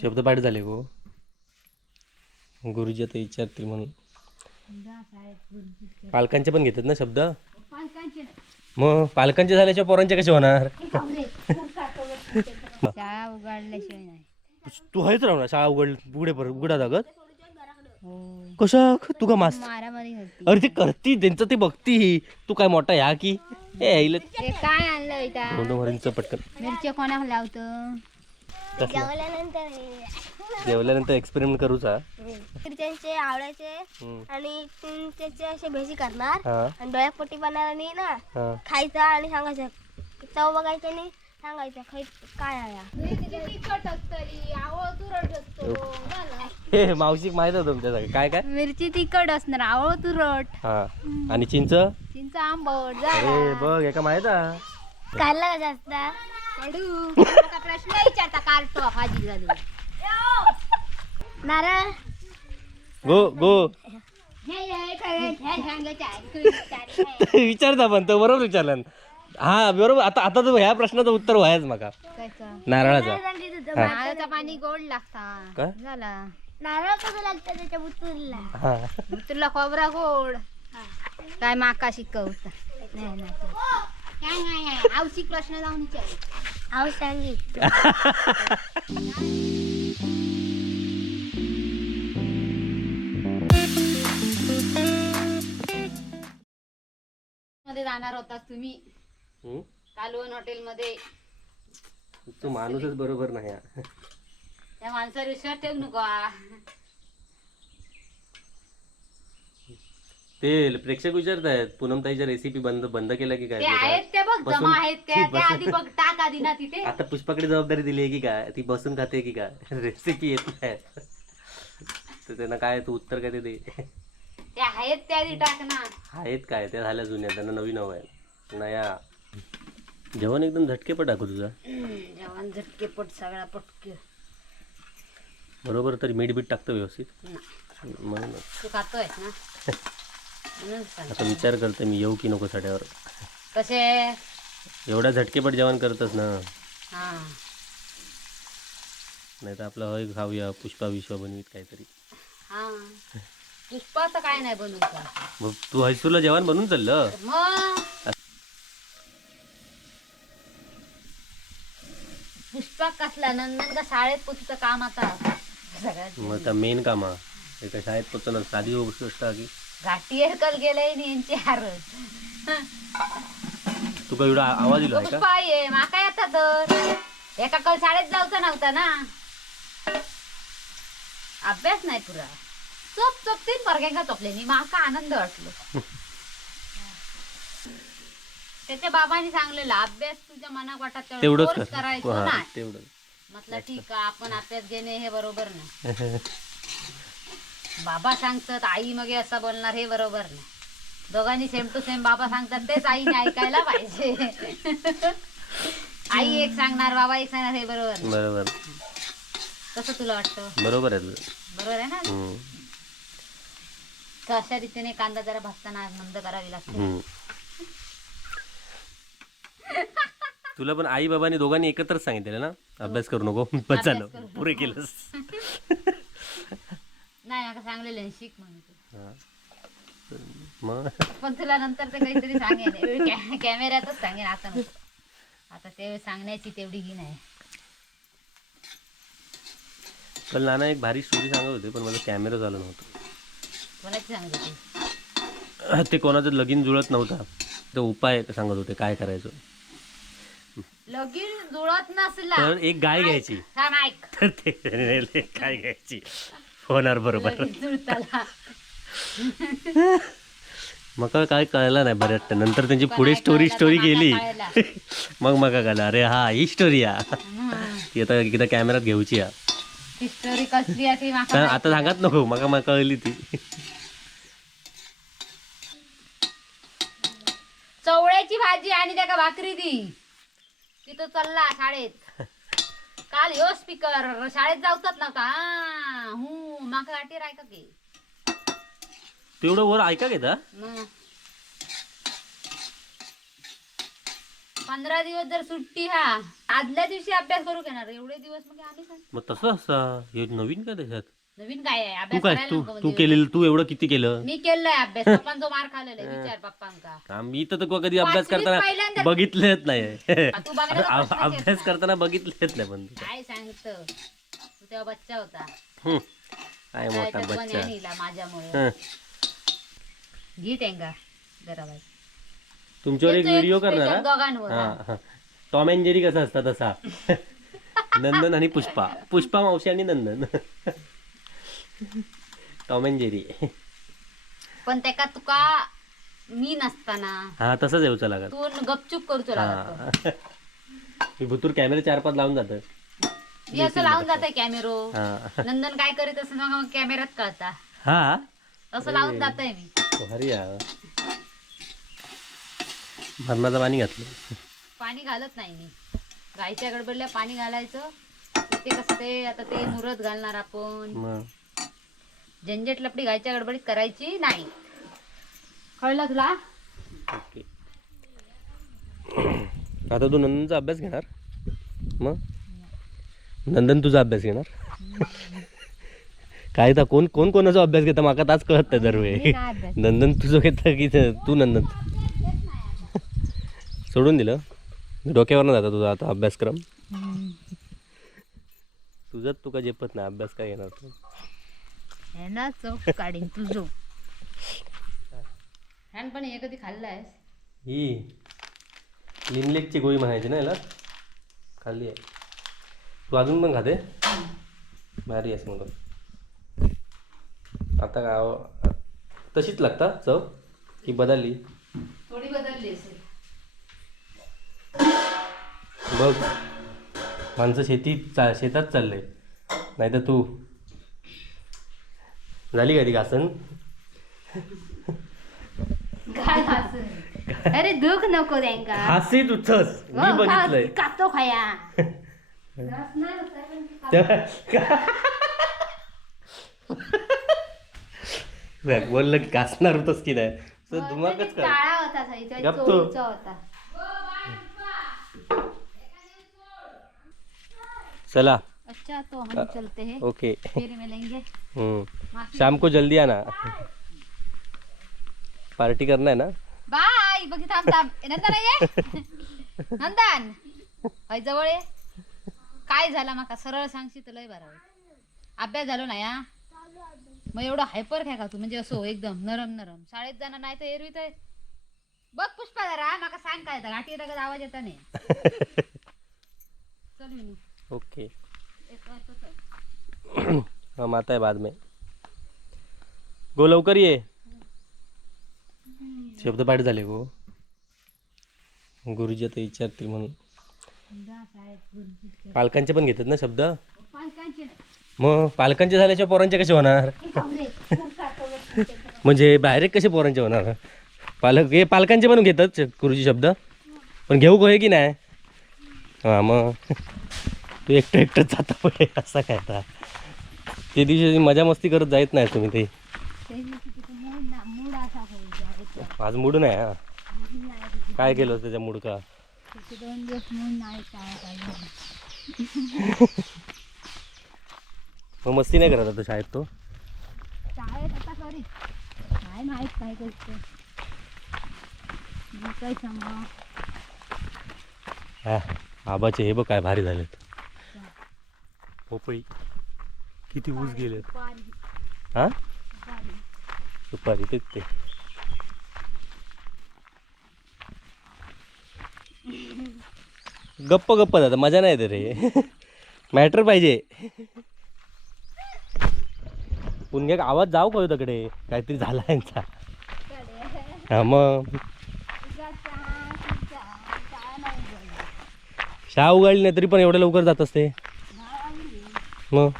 शब्द पाठ झाले गो. गुरुजी आता विचारतील म्हणून. पालकांचे पण घेतात ना शब्द. मग पालकांचे झाल्याच्या पोरांचे कसे होणार. शाळा उघडल्याशिवाय नाही. तू आहेच राहणार शाळा उघडा जागत कशा तू का मास मारामारी होती. अरे ते करती त्यांचं ते बघती. तू काय मोठा ह्या की ते काय आणलं इथं पटकन मिरच्या कोणाला लावतो. जेवल्यानंतर एक्सपेरिमेंट करूचा. मिरच्यांचे आवळ्याचे आणि त्याचे असे भेजी करणार आणि डोळ्यात पट्टी बनणार आणि ना खायचं आणि सांगायचं चव बघायचं आणि सांगायचं काय आहे. हे मावशीक माहित आहे तुमच्या काय काय मिरची तिखट असणार आवळ तुरट हा आणि चिंच चिंच आंबट. अरे बघ एका माहित आहे खायला कसं असतं कडू प्रश्न विचारता कार्टो भाजी झाली. नारळ गो गो विचारता पण तो बरोबर विचारला. हा बरोबर. आता आता तर ह्या प्रश्नाचं उत्तर व्हायच माका नारळाचा. नारळाचं पाणी गोड लागता झाला. नारळ कसं लागतं त्याच्या बुतुरला. तुला खोबरा गोड काय माका शिकवता नाही काय आवश्यक प्रश्न जाऊन विचार आव सांगित मध्ये जाणार होता तुम्ही कालवण हॉटेल मध्ये. तू माणूसच बरोबर नाही. त्या माणसावर विश्वास ठेवू नको. ते प्रेक्षक विचारतायत पूनमताईच्या रेसिपी बंद बंद केल्या की ते काय. आहेत ते बघ जमा आहेत त्या आधी बघ टाक आधी ना तिथे. आता पुष्पाकडे जबाबदारी दिली आहे की काय. ती बसून खाते की काय. रेसिपी येत नाही तर त्यांना काय तू उत्तर काय दे. ते आहेत त्या आधी टाक ना. आहेत काय त्या झाल्या जुन्या त्यांना नवीन हवं आहे नया. जेवण एकदम झटकेपट टाकू तुझा. जेवण झटकेपट सगळा पटके बरोबर. तरी मीठ बीठ टाकतं व्यवस्थित म्हणून. तू खातोय ना म्हणून आता विचार करते मी येऊ की नको साड्यावर. कसे एवढ्या झटकेपट जेवण करतच ना. हा नाही तर आपलं हय खाऊया पुष्पा विश्वा बनवीत काहीतरी. हा पुष्पाचं काय नाही बनवता. मग तू हैसूरला जेवण बनवून चाललं. मग पुष्पा कसला नंदन का शाळेत पोचचं काम आता सगळ्यात मग आता मेन कामा एका शाळेत पोचणं साधी गोष्ट की. घाटीवर कल गेलंय यांची हारच. तू का एवढा आवाज दिला आहे का. पुष्पा ये माका येता तर एका कल शाळेत जाऊचा नव्हता ना. अभ्यास नाही पुरा चोप चोप 3 वर्गांका चोपले नी माका आनंद वाटलो. त्याच्या बाबांनी सांगलेला अभ्यास तुझ्या मनात वाटत तेवढंच करायचो ना. तेवढं म्हटलं ठीक आहे आपण अभ्यास घेणे हे बरोबर नाही. बाबा सांगतात आई मग असं बोलणार हे बरोबर नाही. दोघांनी सेम टू सेम बाबा सांगतात तेच आईने ऐकायला पाहिजे. आई एक सांगणार बाबा एक सांगणार हे बरोबर बरोबर. कसं तुला वाटतं. बरोबर आहे बरोबर आहे ना. तर अशा रीतीने कांदा जरा भाजताना मंद करावी लागते. तुला पण आई बाबांनी दोघांनी एकत्रच सांगितलं ना अभ्यास करू नको. बस झालं पुरे केलंस. नाही आता सांगलेलं शिक म्हणून. मग पण तुला नंतर ते काहीतरी सांगेन कॅमेऱ्यातच सांगेन. आता नको. आता ते सांगण्याची तेवढी ही नाही. काल नाना एक भारी स्टोरी सांगत होते पण मला कॅमेरा झालं नव्हतं. कोणाची सांगत होती. ते कोणाचं लगीन जुळत नव्हता तो उपाय सांगत होते काय करायचं. लगीन जुळत नसला तर एक गाय घ्यायची. थांब ऐक. तर ते गाय घ्यायची होणार बरोबर. लगीन जुळताला मका काय कळलं नाही बऱ्याच. नंतर त्यांची पुढे स्टोरी गेली मग मका कळलं अरे हा ही स्टोरी ती आता एकदा कॅमेऱ्यात घेऊची या. ती स्टोरी कसली आहे ती माका आता सांगत नको मका कळली ती. चवळ्याची भाजी आणि त्या भाकरी दी की तो चालला शाळेत. काल ह्यो स्पीकर शाळेत जाऊतात ना का माका गाठी राय का की तेवढं वर ऐका घेता. मग 15 दिवस जर सुट्टी हा आदल्या दिवशी अभ्यास करू घेणार एवढे दिवस मग आम्ही सांग मग तसं असतं हे नवीन काय त्याच्यात नवीन काय आहे तू अभ्यास काय करायला तू नको तू म्हणजे. केलेलं तू एवढं किती केलं मी केलंय अभ्यास पप्पांचा मार खाल्लेला आहे. विचार पप्पांका मी तर कधी अभ्यास पाचवीत करताना पहिल्यांदा- बघितलेच नाही तू बघायला प्रश्नच येत अभ्यास करताना बघितलेच नाही पण काय सांगत तू तेव्हा बच्चा होता हम्म. काय मोठा त्याच्यात पण बच्चा येणीला माझ्यामुळे हं. घे त्यांका जरा बाई तुमच्यावर एक येतो एक व्हिडिओ special करणार हा? दोघांवर, हा, हा. टॉम अँड जेरी कसा असता तसा नंदन आणि पुष्पा पुष्पा मावशी आणि नंदन टॉम अँड जेरी पण त्याका तुका मी नसताना हा तसंच येऊचा लागत तू गपचूप करूचो लागत हा मी भुतूर कॅमेरा 4-5 लावून जात मी असं लावून जाते कॅमेरो हा नंदन काय करीत असं मग कॅमेऱ्यात कळता हा असं लावून जातय मी भारी या मरणाचं पाणी घातलं पाणी घालत नाही मी गाईच्या गडबडल्या पाणी घालायचं ते कसं ते आता ते मुरत घालणार आपण मग झंझट लपडी गाईच्या गडबडीत करायची नाही कळलं तुला ओके आता तू नंदनचा अभ्यास घेणार मग नंदन तुझा अभ्यास घेणार काय तर कोण कोण कोणाचा अभ्यास घेता माका ताच कळत नाही दरवेळी नंदन तुझं घेतं की तू नंदन सोडून दिलं डोक्यावर जाता तुझा आता अभ्यासक्रम तुझंच तुका झेपत नाही अभ्यास काय घेणार तू हे ना चौक काढीन तुझो लहानपणी हे कधी खाल्लायस ही लिमलेकची गोळी म्हणायची ना याला खाल्ली आहे तू अजून पण खाते भारी आहेस मग आता काय तशीच लागता चव की बदलली थोडी बदलली असेल बघ माणसं शेतात चाललंय नाही तर तू झाली का ती घासन काय खायचं? अरे दुःख नको त्यांका हासी तुझंच मी बघितलंय कातो खाया बोललं की घासणार होतच की नाही तर धुमाकच कर काळा होता सही तो गप तो. चोळूचा होता चला अच्छा तो हम चलते हैं ओके फिर मिलेंगे शाम को जल्दी आना पार्टी करना है ना बाय बघ थांब थांब नंदन ये नंदन हय जवळ ये काय झाला माका सरळ सांगशी तर लय बरं होईल. अभ्यास झालो ना या मग एवढं हायपर काय का तू म्हणजे असो एकदम नरम नरम शाळेत जाणार नाही तर एरवी तर बघ पुष्पा जरा माका सांग काय घाटी येता आवाज येता नाही चल विनू ओके एक वाजता चल. हम आता है बाद में गो लवकर ये शब्द पाठ झाले गो गुरुजी आता विचारतील म्हणून जा शाळेत पालकांचे पण घेतात ना शब्द पालकांची नाही. मग पालकांचे झाल्याशिवाय पोरांचे कसे होणार म्हणजे डायरेक्ट कसे पोरांचे होणार हे पालकांचे पण घेतात गुरुजी शब्द पण घेऊ को हे की नाही हां मग तू एकटं एकटंच जाता पुढे असा काय आता ते दिवशी मजा मस्ती करत जायत नाही तुम्ही ते मूड असा होईल आज मूड नाही हा काय केलं त्याच्या मूड का 2 दिवस मूड नाही काय मग मस्ती नाही करत आता शाळेत तो शाळेत आता करी काय माहित काय करतो मी काय सांगा हा आबाचे हे बघ काय भारी झालेत पोपळी किती ऊस गेलेत हा सुपारी तेच ते गप्प गप्प जातं मजा नाही येते रे मॅटर पाहिजे पुण्या आवाज जाऊ का तकडे काहीतरी झाला यांचा हा मग शाळा उघडली नाही तरी पण एवढ्या लवकर जात असते मग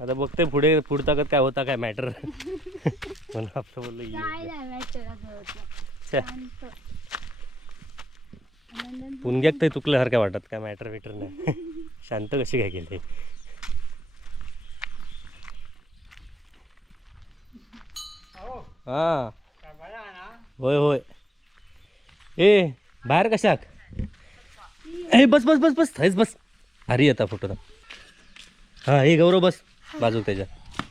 आता बघते पुढे पुढता काय होता काय मॅटर म्हणून आपलं बोललं पुणग्याक ते चुकल्यासारखं वाटत काय मॅटर बिटर नाही शांत कशी काय केली हा होय होय. ए बाहेर कशाक? ए बस बस बस बस थंयच बस. अरे येता फोटो. हा हे गौरव बस बाजूक त्याच्या.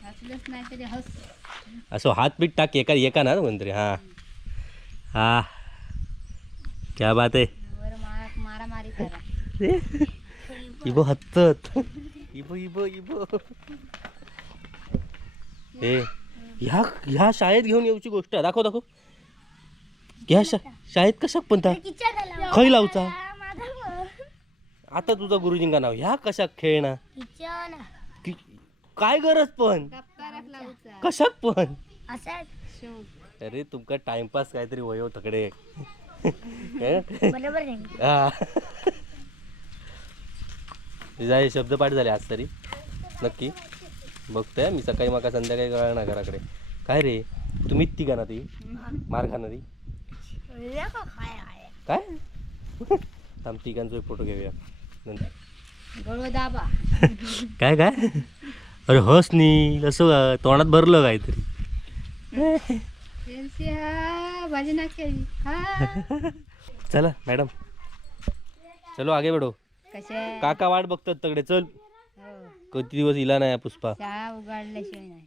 असलंच नाही तरी हस. असं हात पीठ टाक एका ना कोणतरी. हा हा क्या बात आहे. वर मारामारी करा. इबो हत्तत. इबो इबो इबो. ए ह्या शाळेत घेऊन येऊची गोष्ट आहे. दाखव दाखव. ह्या शाळेत कशाक पण खय लावचा. आता तुझा गुरुजींका नाव ह्या कशाक खेळना. काय गरज पण कशाक पण. अरे तुमका टाइमपास काहीतरी वयो तकडे. हा तुझा शब्दपाठ झाले आज तरी नक्की. बघतोय मी सकाळी माका संध्याकाळी कळणार ना घराकडे. काय रे तुम्हीच ती का ना ती मार खाणारी काय. आम तिघांचा फोटो घेऊया नंतर. गळव दाबा. काय काय अरे हस नी असं तोंडात भरलं काहीतरी. भाजी नाखी. चला मॅडम चलो आगे बढो. कशा काका वाट बघतात तगडे. चल किती दिवस इला नाही पुष्पा. शाळा उघडल्याशिवाय नाही.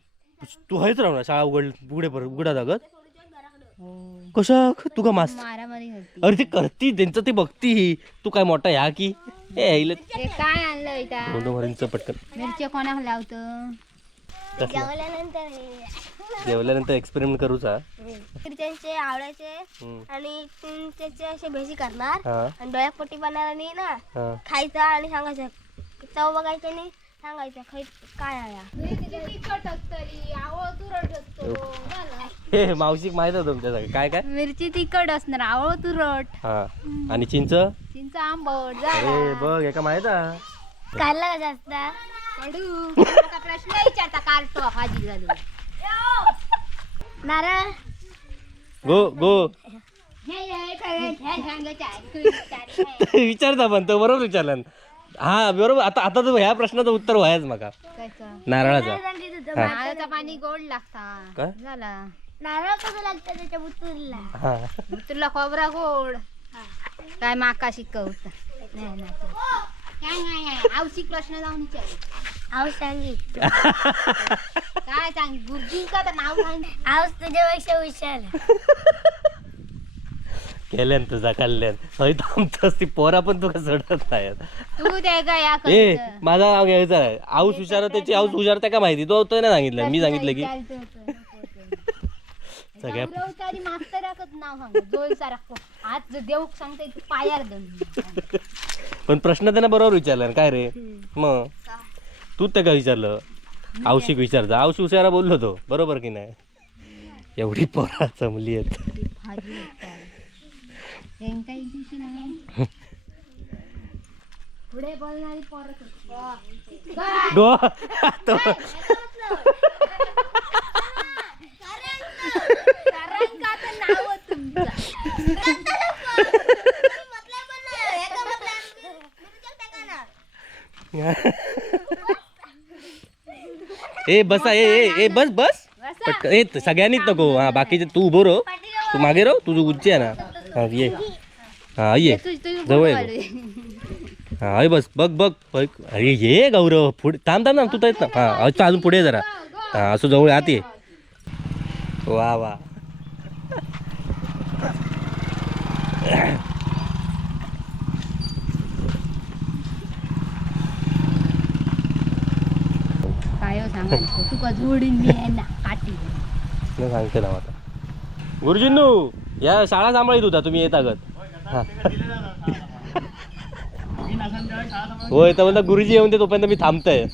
तू आहेच राहू ना शाळा उघडा जागत. हो कशा तुका मास. मारामारी होती. अरे ते करती त्यांचं ते बघती. तू काय मोठा ह्या की ते काय आणलं इथं. दोंडोमरींचं पटकन. मिरच्या कोणाक लावतं. जेवल्यानंतर एक्सपेरिमेंट करूचा. मिरच्यांचे आवळ्याचे आणि त्याचे असे भेजी करणार आणि डोळ्यात पट्टी बनणार आणि ना खायचा आणि सांगायचं चव बघायचं आणि सांगायचं काय आहे. हे मावशीक माहित आहे तुमच्या सगळं काय काय. मिरची तिखट असणार आवळ तुरट. हा आणि चिंच. चिंच आंबट. अरे बघ एका माहित आहे. खायला कसं असतं कडू. प्रश्न विचारता काढतो भाजी झाली. नारळ गो गो विचारता पण तो बरोबर विचारला. हा बरोबर. आता आता तर ह्या प्रश्नाचं उत्तर व्हायच माका. नारळाचा. नारळाचं पाणी गोड लागता. काय झाला. नारळ कसं लागतं त्याच्या बुतुरला. हा तुला खोबरा गोड. काय माका शिकवत नाही. काय आवशिक प्रश्न जाऊन विचार. आऊस सांगित काय सांग गुरुजी का तर नाव सांग. आऊस तुझ्यापेक्षा हुशार. केल्यान तुझा कल्याण. हय आमचं ती पोरा पण तुका सोडत नाही. तू ते काय या ए माझा नाव घ्यायचं आहे. आऊस हुशार त्याची आऊस हुशार त्या का माहिती. तो नाही सांगितलं मी सांगितलं की सगळ्या मास्तराकच नाव सांग. जोल सारा आज देऊ सांगते पायार दोन. पण प्रश्न त्यांना बरोबर विचारला काय रे. मग तू ते काय विचारलं. आवशिक विचारता. आवशी हुशारा बोललो तो बरोबर की नाही. एवढी पोरा चमली आहेत. पुढे बोलणारी पोरं. ए बसा ए बस बस पटकन. ए सगळ्यांनीच नको. हा बाकीचे तू उभो रो. तू मागे रो. तुझं उच्च आहे ना. हा ये. हा ये जवळ ये. हा अय बस बघ बघ. अरे ये गौरव पुढे. थांब थांब थांब. तू तर ना. हा अजून पुढे जरा. हा असं जवळ आत ये. वा वा. काय सांगा तुका जोडीन मी आहे ना काठी. सांगते ना आता गुरुजींनू या शाळा सांभाळीत होता तुम्ही येत आगत. होय तर म्हणता गुरुजी येऊन ते तोपर्यंत मी थांबतोय.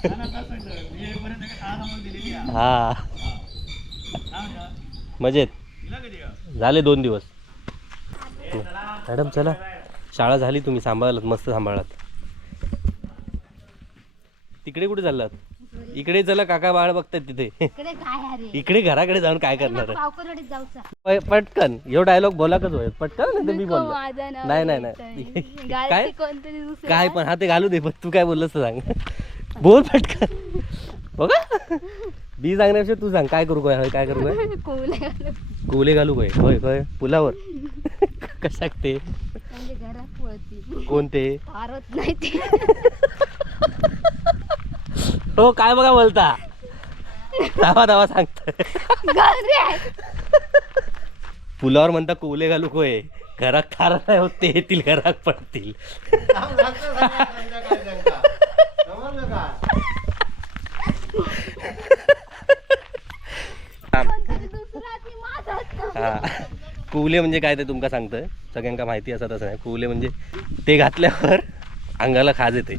हा मजेत झाले 2 दिवस. मॅडम चला शाळा झाली. तुम्ही सांभाळलात मस्त सांभाळलात. तिकडे कुठे चाललात. इकडे चला काका बाळ बघतात तिथे. इकडे काय अरे. इकडे घराकडे जाऊन काय करणार आहे. पावकरवाडीत जाऊचा. पटकन ह्यो डायलॉग बोला कच होय पटकन. नाही तर मी बोललो नाही नाही नाही काय काय पण हा ते घालू दे. पण तू काय बोललंस तर सांग. बोल पटकन बघा. बी सांगण्यापेक्षा तू सांग काय करू काय होय काय करू काय कोवले घालून. कोले घालू काय होय होय पुलावर कशाक ते म्हणजे घरात पळतील. कोणते फारच नाही ते. हो काय बघा बोलता धावा धावा सांगतोय घरी. पुलावर म्हणता कोले घालू कोय घरात ठार नाही होत ते येतील घरात पडतील हा कुवले म्हणजे काय ते तुमका सांगतोय सगळ्यांका माहिती असं तसं नाही कुवले म्हणजे ते घातल्यावर अंगाला खाज येते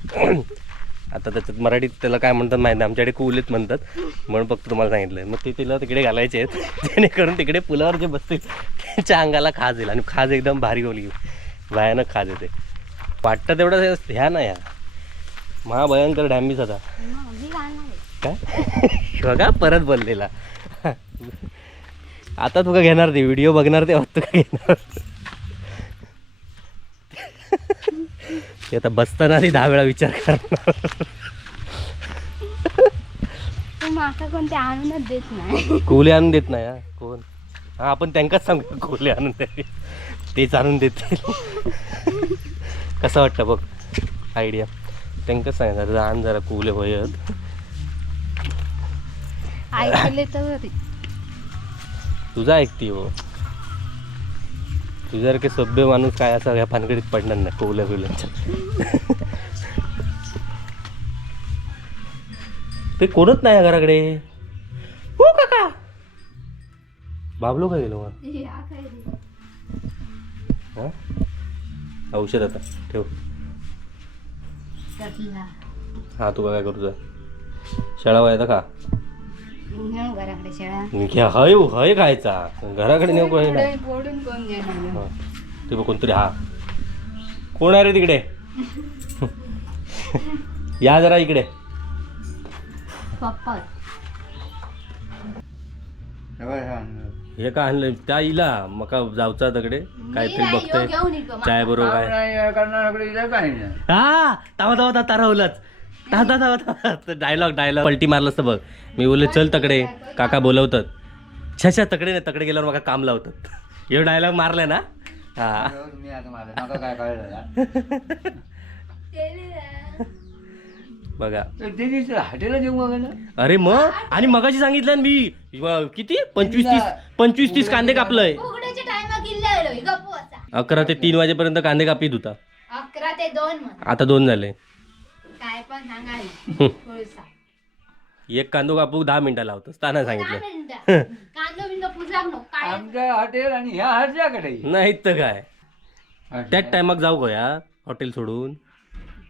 आता त्याच्यात मराठीत त्याला काय म्हणतात माहिती नाही आमच्याकडे कुवलेच म्हणतात म्हणून फक्त तुम्हाला सांगितलं मग ते तिला तिकडे घालायचे आहेत जेणेकरून तिकडे पुलावर जे बसतील त्यांच्या अंगाला खाज येईल आणि खाज एकदम भारी गोली भयानक खाज येते वाटतं तेवढं ह्या ना या महाभयंकर डॅमेज होता काय बघा परत बोललेला आता तुका घेणार ते व्हिडिओ बघणार तेव्हा तुका घेणार ते आता बसताना 10 वेळा विचार करणार माका कोणते आणूनच देत नाही. कोले आणून देत नाही हा कोण हा आपण त्यांकाच सांगू कोले आणून द्यावे तेच आणून देतील कसं वाटतं बघ आयडिया त्यांकाच सांगायचं आण जरा कोले होयत ऐकले तर तुझा ऐकती हो तुझ्यासारखे सभ्य माणूस काय असं ह्या भानगडीत पडणार नाही कोवल्या बिवल्यांच्या ते कोणच नाही घराकडे हो काका बाबलो काय गेलो मग हा औषध आता ठेव हा तू काय करू जा शाळा व्हायचा का घराकडे शेळा घ्या हय हय खायचा घराकडे नेऊ काय ना फोडून कोण घेणार ते बघ कोणतरी हा कोण आहे रे तिकडे या जरा इकडे पप्पा हे का आणलं त्या इला मका जाऊचा तकडे काहीतरी बघतोय घेऊन येतो चाय बरोबर काय हा तावा तावा तारावलंच डायलॉग पलटी मारलं असतं बघ मी बोलले चल तकडे काका बोलवतात छा तकडे नाही तकडे गेल्यावर मका काम लावतात हे डायलॉग मारलाय ना हा बघा हॉटेलला जेवू बघा अरे मग आणि मगाशी सांगितलं ना मी किती 25-30 कांदे कापलंय उघड्याच्या टायमा किल्ले गप्पू असा 11 ते 3 वाजेपर्यंत कांदे कापीत होता 11 ते 2 म्हण आता 2 झाले काय पण सांगाय कोळसा एक कांदो कापू 10 मिनिटं लावतो ताना सांगितलं कांदो बिंदो पूजा नको काय आमच्या हॉटेल आणि ह्या हरच्याकडे नाही तर काय त्याच टायमाक जाऊ गया हॉटेल सोडून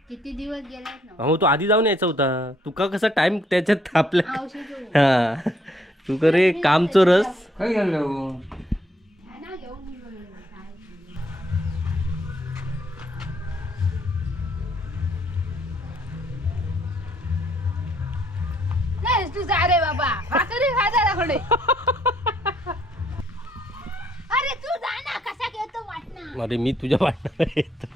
किती दिवस गेलात ना हो तू आधी जाऊन यायचा होता तुका कसा टाइम त्याच्यात आपल्या औषध हा तू करे काम चोरस काय गेलो नाही तू जा रे बाबा भाकरी खा जरा कडे अरे तू जा ना कसा घेतो वाटना अरे मी तुझ्या पाठणार येतो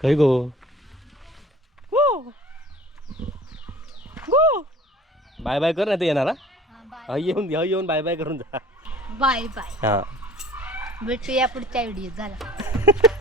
काही गो बाय बाय कर ना ते येणार हा येऊन बाय बाय करून जा बाय बाय हा भेटूया पुढच्या व्हिडिओ झाला